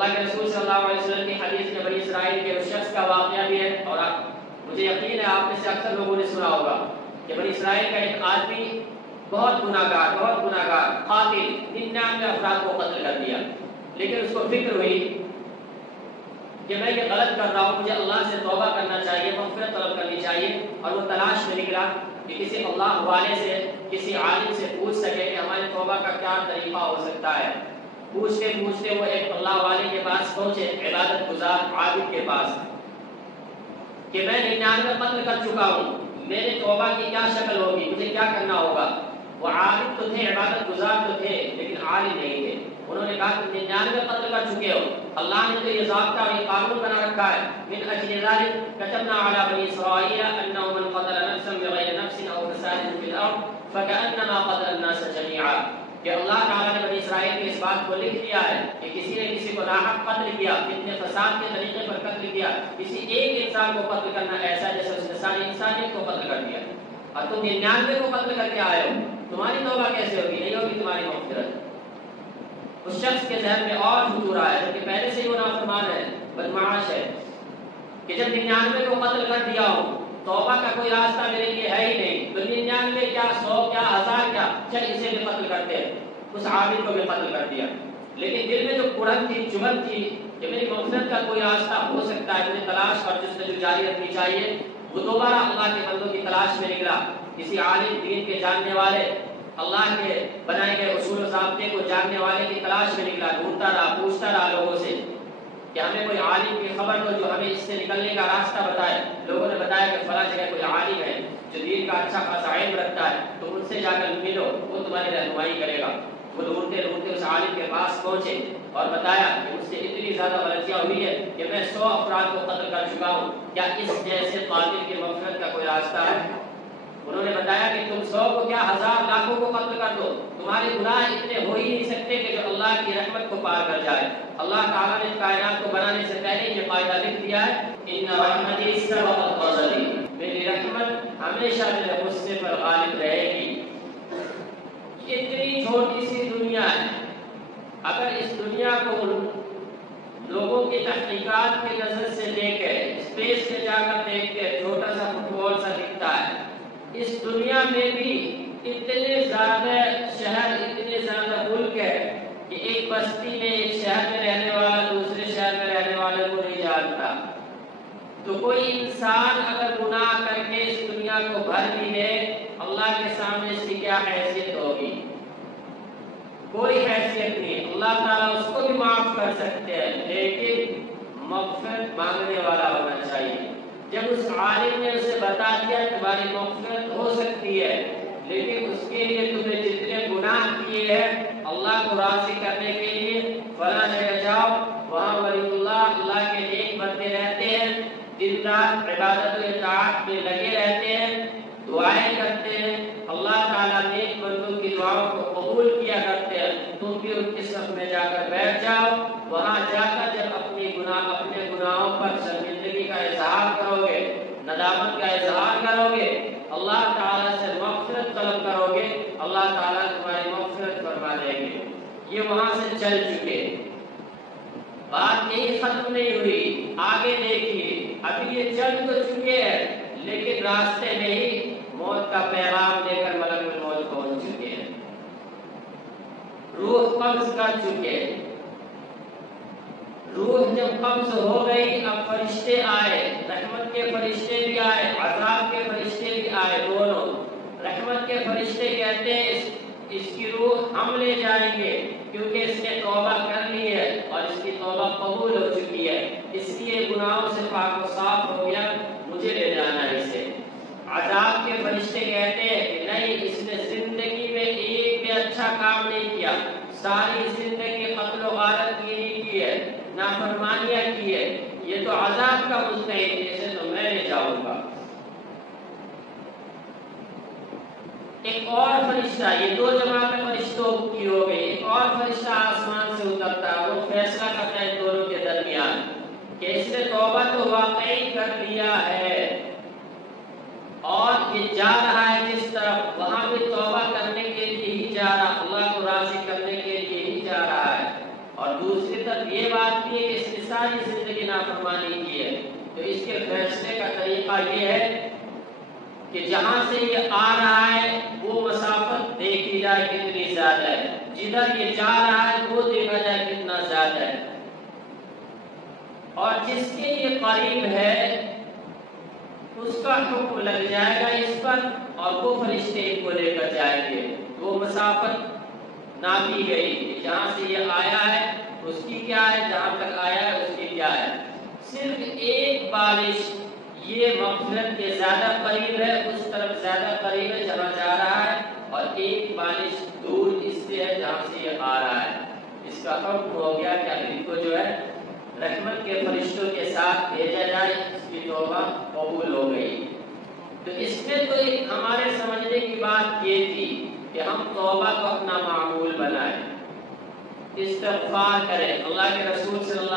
اللہ کے رسول صلی اللہ علیہ وسلم کی حدیث میں بنی اسرائیل کے اس شخص کا واقعہ بھی ہے، اور مجھے یقین ہے آپ میں سے اکثر لوگوں نے سنا ہوگا کہ بنی اسرائیل کا ایک آدمی بہت گناہگار قاتل 99 افراد کو قتل کر دیا، لیکن اس کو فکر ہوئی کہ میں یہ غلط کر رہا ہوں، مجھے اللہ سے توبہ کرنا چاہیے، مغفرت طلب کرنی چاہیے، اور وہ تلاش میں نکلا کہ کسی اللہ والے سے، کسی عالم سے پوچھ سکے کہ ہماری توبہ کا کیا طریقہ ہو سکتا ہے۔ پوچھتے وہ ایک اللہ والے کے پاس پہنچے، عبادت گزار عابد کے پاس، کہ میں 99 قتل کر چکا ہوں، میرے توبہ کی کیا شکل ہوگی، مجھے کیا کرنا ہوگا۔ وہ عابد تو تھے، عبادت گزار تو تھے، لیکن عالم نہیں تھے۔ انہوں نے کہا کہ 99 قتل کر چکے ہو، اللہ نے تو یہ ضابطہ اور یہ قانون بنا رکھا ہے، من اجل ذلك كتبنا على بني اسرائيل انه من قتل نفسا بغير نفس او فساد في الارض فكانما قتل الناس جميعا، کہ اللہ تعالیٰ نے بنی اسرائیل کی اس بات کو لکھ دیا ہے کہ کسی نے کسی کو ناحق قتل کیا، اتنے فساد کے طریقے پر قتل کیا، کسی ایک انسان کو قتل کرنا ایسا جیسے اس نے ساری انسانیت کو قتل کر دیا، اور تم 99 کو قتل کر کے آئے ہو، تمہاری توبہ کیسے ہوگی؟ نہیں ہوگی تمہاری مغفرت۔ اس شخص کے ذہن میں اور خطور آیا کہ پہلے سے ہی وہ نافرمان ہے، بدمعاش ہے، کہ جب 99 کو قتل کر دیا ہو، توبہ کا کوئی راستہ میرے لیے ہے ہی نہیں، تو 99 کیا 100 کیا 1000 کیا، چل اسے بھی قتل کرتے ہیں۔ اس عابد کو بھی قتل کر دیا، لیکن دل میں جو کڑن تھی، چبھن تھی کہ میری مغفرت کا کوئی راستہ ہو سکتا ہے، مجھے تلاش اور جستجو جاری رکھنی چاہیے، وہ دوبارہ اللہ کے بندوں کی تلاش میں نکلا، کسی عالم دین کے جاننے والے، اللہ کے بنائے گئے اصول و ضابطے کو جاننے والے کی تلاش میں نکلا، ڈھونڈتا رہا، پوچھتا رہا لوگوں سے کہ ہمیں کوئی عالم کی خبر دو جو ہمیں اس سے نکلنے کا راستہ بتائے۔ لوگوں نے بتایا کہ فلاں جگہ کوئی عالم ہے جو دین کا اچھا خاصا علم رکھتا ہے، تو ان سے جا کر ملو، وہ تمہاری رہنمائی کرے گا۔ وہ ڈھونڈتے ڈھونڈتے اس عالم کے پاس پہنچے اور بتایا کہ مجھ سے اتنی زیادہ غلطیاں ہوئی ہے کہ میں 100 افراد کو قتل کر چکا ہوں، کیا اس جیسے قاتل کی مغفرت کا کوئی راستہ ہے؟ انہوں نے بتایا کہ تم 100 کو کیا 1000 لاکھوں کو قتل کر دو، تمہارے گناہ اتنے ہو ہی نہیں سکتے کہ جو اللہ کی رحمت کو پار کر جائے۔ اللہ تعالیٰ نے کائنات کو بنانے سے پہلے یہ قاعدہ لکھ دیا ہے، ان رحمتی سبقت غضبی، میری رحمت ہمیشہ میرے غصے پر غالب رہے گی۔ اتنی چھوٹی سی دنیا ہے، اگر اس دنیا کو لوگوں کی تحقیقات کی نظر سے دیکھے، اسپیس میں جا کر دیکھتے، چھوٹا سا فٹ بال سا دکھتا ہے، اس دنیا میں بھی اتنے زیادہ شہر، اتنے زیادہ ملک ہے کہ ایک بستی میں، ایک شہر میں رہنے والا دوسرے شہر میں رہنے والے کو نہیں جانتا۔ تو کوئی انسان اگر گناہ کر کے اس دنیا کو بھر بھی دے، اللہ کے سامنے اس کی کیا حیثیت ہوگی؟ کوئی حیثیت نہیں۔ اللہ تعالیٰ اس کو بھی معاف کر سکتے ہیں، لیکن مغفرت مانگنے والا ہونا چاہیے۔ جب اس عالم نے اسے بتا دیا تمہاری مغفرت ہو سکتی ہے، لیکن اس کے لیے تمہیں جتنے گناہ کیے ہیں اللہ کو راضی کرنے کے لیے فلاں جگہ جاؤ، وہاں ولی اللہ کے نیک بندے رہتے ہیں، دن رات عبادت و اطاعت میں لگے رہتے ہیں، دعائیں کرتے ہیں، اللہ تعالیٰ نیک بندوں کی دعاؤں کو قبول کیا کرتے ہیں۔ تم بھی ان کی صف میں جا کر بیٹھ جاؤ، وہاں جا کر جب اپنے گناہوں پر شرمندگی کا اظہار کرو گے، ندامت کا اظہار کرو گے، اللہ تعالیٰ سے مغفرت طلب کرو گے، اللہ تعالیٰ تمہاری مغفرت فرما دیں گے۔ یہ وہاں سے چل چکے، بات یہی ختم نہیں ہوئی، آگے دیکھیے، ابھی یہ چل تو چکے ہیں، لیکن راستے میں ہی موت کا پیغام لے کر ملک الموت پہنچ چکے ہیں، روح قبض کر چکے ہیں۔ روح جب قبض ہو گئی، اب فرشتے آئے، رحمت کے فرشتے بھی آئے، عذاب کے فرشتے بھی آئے، دونوں۔ رحمت کے فرشتے کہتے ہیں اس کی روح ہم لے جائیں گے کیونکہ اس نے توبہ کر لی ہے اور اس کی توبہ قبول ہو چکی ہے، اس لیے گناہوں سے پاک و صاف ہو گیا، مجھے لے جانا ہے اسے۔ عذاب کے فرشتے کہتے ہیں کہ نہیں، اس نے زندگی میں ایک بھی اچھا کام نہیں کیا، ساری زندگی قتل و غارت کی ہے، نافرمانیاں کی ہے، یہ تو عذاب کا مستحق ہے، اسے تو میں لے جاؤں گا۔ ایک اور فرشتہ، یہ دو جماعتیں فرشتوں کی ہو گئی، ایک اور فرشتہ آسمان سے اترتا ہے، وہ فیصلہ کرتا ہے دونوں کے درمیان کہ اس نے توبہ تو واقعی کر لیا ہے اور یہ جا رہا ہے جس طرف، وہاں بھی توبہ کرنے کے لیے ہی جا رہا، اللہ کو راضی کرنے کے لیے ہی جا رہا ہے، اور دوسری طرف یہ بات بات بھی ہے کہ اس نے ساری زندگی نافرمانی کی ہے، تو اس کے فیصلے کا طریقہ یہ ہے کہ جہاں سے یہ آ رہا ہے وہ مسافت دیکھی جائے کتنی زیادہ ہے، جدھر یہ جا رہا ہے وہ دیکھا جائے کتنا زیادہ ہے، اور جس کے یہ قریب ہے اس کا حکم لگ جائے گا اس پر، اور وہ فرشتے کو لے کر جائیں گے۔ وہ مسافت ناپی گئی کہ جہاں سے یہ آیا ہے اس کی کیا ہے، جہاں تک آیا ہے اس کی کیا ہے۔ صرف ایک بارش یہ مغفرت کے زیادہ قریب ہے، اس طرف زیادہ قریب ہے جہاں جا رہا ہے، اور ایک بارش دور اس سے ہے جہاں سے یہ آ رہا ہے۔ اس کا حکم ہو گیا کہ اب ان کو جو ہے رحمت کے فرشتوں کے ساتھ بھیجا جائے، اس کی توبہ قبول ہو گئی۔ تو اس میں تو ایک ہمارے سمجھنے کی بات یہ تھی کہ ہم توبہ کو اپنا معمول بنائیں، استغفار کریں۔ اللہ کے رسول صلی اللہ